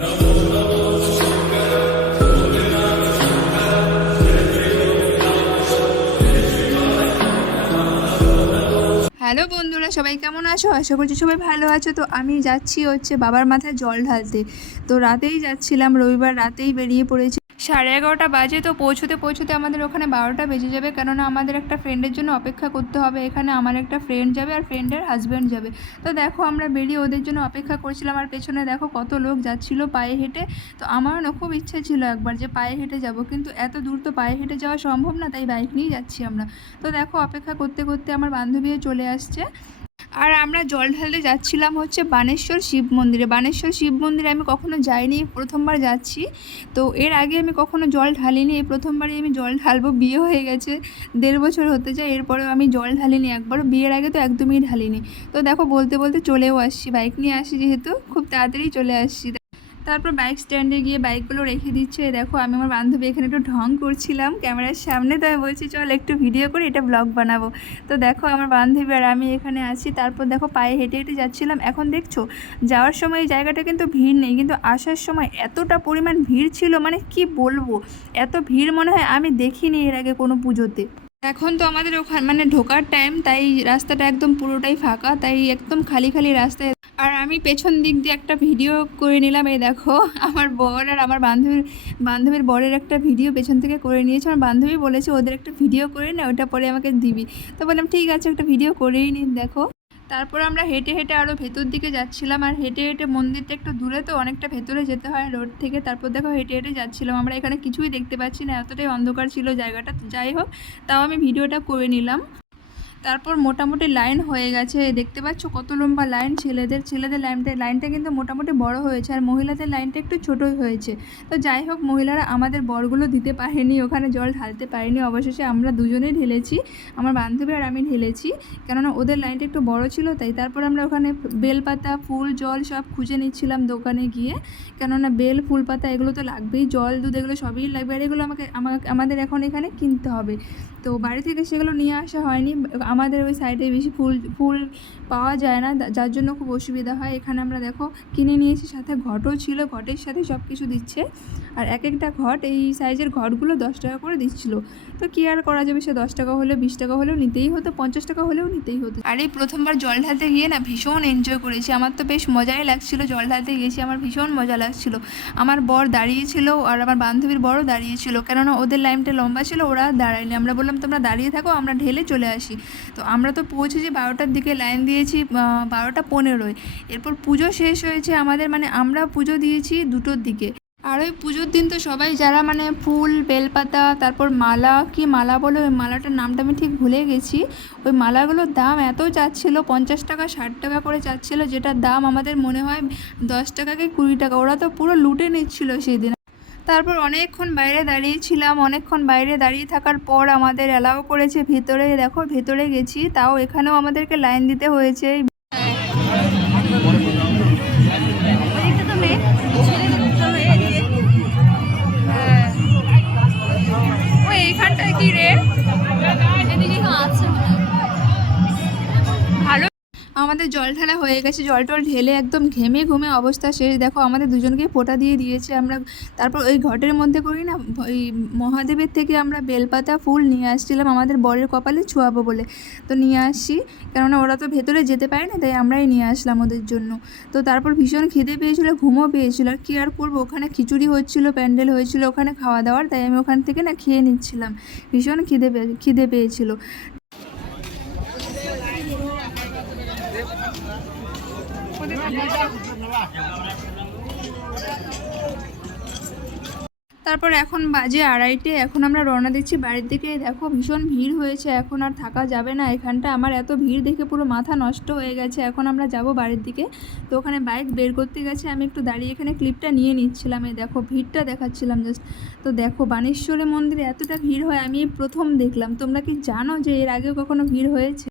Hello বন্ধুরা, সবাই কেমন আছো? আশা করছি সবাই ভালো আছো। তো আমি যাচ্ছি হচ্ছে বাবার মাথায় জল ঢালতে। তো রাতেই যাচ্ছিলাম, রবিবার রাতেই বেরিয়ে পড়েছি। 11:30 বাজে। তো পৌঁছতে পৌঁছতে আমাদের ওখানে 12টা বেজে যাবে, কেননা আমাদের একটা ফ্রেন্ডের জন্য অপেক্ষা করতে হবে। এখানে আমার একটা ফ্রেন্ড যাবে আর ফ্রেন্ডের হাজব্যান্ড যাবে। তো দেখো আমরা বেরিয়ে ওদের জন্য অপেক্ষা করছিলাম, আর পেছনে দেখো কত লোক যাচ্ছিলো পায়ে হেঁটে। তো আমারও না খুব ইচ্ছে ছিল একবার যে পায়ে হেঁটে যাব, কিন্তু এত দূর তো পায়ে হেঁটে যাওয়া সম্ভব না, তাই বাইক নিয়েই যাচ্ছি আমরা। তো দেখো অপেক্ষা করতে করতে আমার বান্ধবীও চলে আসছে। আর আমরা জল ঢালতে যাচ্ছিলাম হচ্ছে বানেশ্বর শিব মন্দিরে। বানেশ্বর শিব মন্দিরে আমি কখনো যাইনি, প্রথমবার যাচ্ছি। তো এর আগে আমি কখনো জল ঢালিনি, এই প্রথমবারই আমি জল ঢালবো। বিয়ে হয়ে গেছে 1.5 বছর হতে যায়, এরপরেও আমি জল ঢালিনি একবারও। বিয়ের আগে তো একদমই ঢালিনি। তো দেখো বলতে বলতে চলেও আসছি, বাইক নিয়ে আসি যেহেতু খুব তাড়াতাড়ি চলে আসছি। তারপর বাইক স্ট্যান্ডে গিয়ে বাইকগুলো রেখে দিচ্ছে। দেখো আমি আমার বান্ধবী এখানে একটু ঢং করছিলাম ক্যামেরার সামনে, তো আমি বলছি চল একটু ভিডিও করে এটা ব্লগ বানাবো। তো দেখো আমার বান্ধবী আর আমি এখানে আছি। তারপর দেখো পায়ে হেঁটে হেঁটে যাচ্ছিলাম। এখন দেখছো যাওয়ার সময় এই জায়গাটা কিন্তু ভিড় নেই, কিন্তু আসার সময় এতটা পরিমাণ ভিড় ছিল, মানে কি বলবো, এত ভিড় মনে হয় আমি দেখিনি এর আগে কোনো পুজোতে। এখন তো আমাদের ওখানে মানে ঢোকার টাইম, তাই রাস্তাটা একদম পুরোটাই ফাঁকা, তাই একদম খালি খালি রাস্তায়। আর আমি পেছন দিক দিয়ে একটা ভিডিও করে নিলাম। এই দেখো আমার বর আর আমার বান্ধবীর বরের একটা ভিডিও পেছন থেকে করে নিয়েছে। আমার বান্ধবী বলেছে ওদের একটা ভিডিও করে না, ওটা পরে আমাকে দিবি। তো বললাম ঠিক আছে, একটা ভিডিও করেই নিন। দেখো তারপর আমরা হেঁটে হেঁটে আরও ভেতর দিকে যাচ্ছিলাম, আর হেঁটে হেঁটে মন্দিরটা একটু দূরে, তো অনেকটা ভেতরে যেতে হয় রোড থেকে। তারপর দেখো হেঁটে হেঁটে যাচ্ছিলাম, আমরা এখানে কিছুই দেখতে পাচ্ছি না, এতটাই অন্ধকার ছিল জায়গাটা। যাই হোক, তাও আমি ভিডিওটা করে নিলাম। তারপর মোটামুটি লাইন হয়ে গেছে, দেখতে পাচ্ছ কত লম্বা লাইন। ছেলেদের লাইনটা কিন্তু মোটামুটি বড় হয়েছে, আর মহিলাদের লাইনটা একটু ছোটোই হয়েছে। তো যাই হোক, মহিলারা আমাদের বরগুলো দিতে পারেনি, ওখানে জল ঢালতে পারেনি। অবশেষে আমরা দুজনেই ঢেলেছি, আমার বান্ধবী আর আমি ঢেলেছি, কেননা ওদের লাইনটা একটু বড় ছিল তাই। তারপর আমরা ওখানে বেলপাতা, ফুল, জল সব খুঁজে নিচ্ছিলাম দোকানে গিয়ে, কেননা বেল, ফুল পাতা এগুলো তো লাগবেই, জল, দুধ এগুলো সবই লাগবে, আর এগুলো আমাদের এখন এখানে কিনতে হবে। তো বাড়ি থেকে সেগুলো নিয়ে আসা হয়নি, আমাদের ওই সাইডে বেশি ফুল পাওয়া যায় না, যার জন্য খুব অসুবিধা হয়। এখানে আমরা দেখো কিনে নিয়েছি, সাথে ঘটও ছিল, ঘটের সাথে সব কিছু দিচ্ছে। আর এক একটা ঘট, এই সাইজের ঘটগুলো 10 টাকা করে দিচ্ছিলো। তো কী আর করা যাবে, সে 10 টাকা হলেও 20 টাকা হলেও নিতেই হতো, 50 টাকা হলেও নিতেই হতো। আর এই প্রথমবার জল ঢালতে গিয়ে না ভীষণ এনজয় করেছি, আমার তো বেশ মজাই লাগছিলো। জল ঢালতে গিয়েছি, আমার ভীষণ মজা লাগছিলো। আমার বর দাঁড়িয়েছিল আর আমার বান্ধবীর বরও দাঁড়িয়েছিল, কেননা ওদের লাইনটা লম্বা ছিল, ওরা দাঁড়ায়নি। আমরা বললাম তোমরা দাঁড়িয়ে থাকো, আমরা ঢেলে চলে আসি। তো আমরা তো পৌঁছেছি 12টার দিকে, লাইন দিয়েছি 12টা 15। এরপর পুজো শেষ হয়েছে আমাদের, মানে আমরা পুজো দিয়েছি 2টোর দিকে। আর ওই পুজোর দিন তো সবাই যারা মানে ফুল, বেলপাতা, তারপর মালা, কি মালা বলে ওই মালাটার নামটা আমি ঠিক ভুলে গেছি, ওই মালাগুলোর দাম এত চাচ্ছিল, 50 টাকা 60 টাকা করে চাচ্ছিল, যেটার দাম আমাদের মনে হয় 10 টাকা কি 20 টাকা। ওরা তো পুরো লুটে নিচ্ছিল সেই দিন। তারপর অনেকক্ষণ বাইরে দাঁড়িয়েছিলাম, অনেকক্ষণ বাইরে দাঁড়িয়ে থাকার পর আমাদের অ্যালাউ করেছে ভেতরে। দেখো ভেতরে গেছি, তাও এখানেও আমাদেরকে লাইন দিতে হয়েছে। ওই এইখানটায় কি রে, ভালো। আমাদের জল ঢালা হয়ে গেছে, জল টল ঢেলে একদম ঘেমে ঘুমে অবস্থা শেষ। দেখো আমাদের দুজনকেই ফোঁটা দিয়ে দিয়েছে। আমরা তারপর ওই ঘটের মধ্যে করি না, ওই মহাদেবের থেকে আমরা বেলপাতা, ফুল নিয়ে আসছিলাম আমাদের বরের কপালে ছোঁয়াবো বলে। তো নিয়ে আসছি, কেননা ওরা তো ভেতরে যেতে পারে না, তাই আমরাই নিয়ে আসলাম ওদের জন্য। তো তারপর ভীষণ খিদে পেয়েছিলো, ঘুমও পেয়েছিলো, আর কী আর করবো, ওখানে খিচুড়ি হচ্ছিলো, প্যান্ডেল হয়েছিল ওখানে খাওয়া দাওয়ার, তাই আমি ওখান থেকে না খেয়ে নিচ্ছিলাম। ভীষণ খিদে পেয়েছিলো। তারপর এখন বাজে 2:30, এখন আমরা রওনা দিচ্ছি বাড়ির দিকে। দেখো ভীষণ ভিড় হয়েছে, এখন আর থাকা যাবে না এখানটা। আমার এত ভিড় দেখে পুরো মাথা নষ্ট হয়ে গেছে। এখন আমরা যাব বাড়ির দিকে। তো ওখানে বাইক বের করতে গেছে, আমি একটু দাঁড়িয়ে এখানে ক্লিপটা নিয়ে নিচ্ছিলাম। এই দেখো ভিড়টা দেখাচ্ছিলাম জাস্ট। তো দেখো বানেশ্বরে মন্দিরে এতটা ভিড় হয় আমি প্রথম দেখলাম। তোমরা কি জানো যে এর আগেও কখনো ভিড় হয়েছে?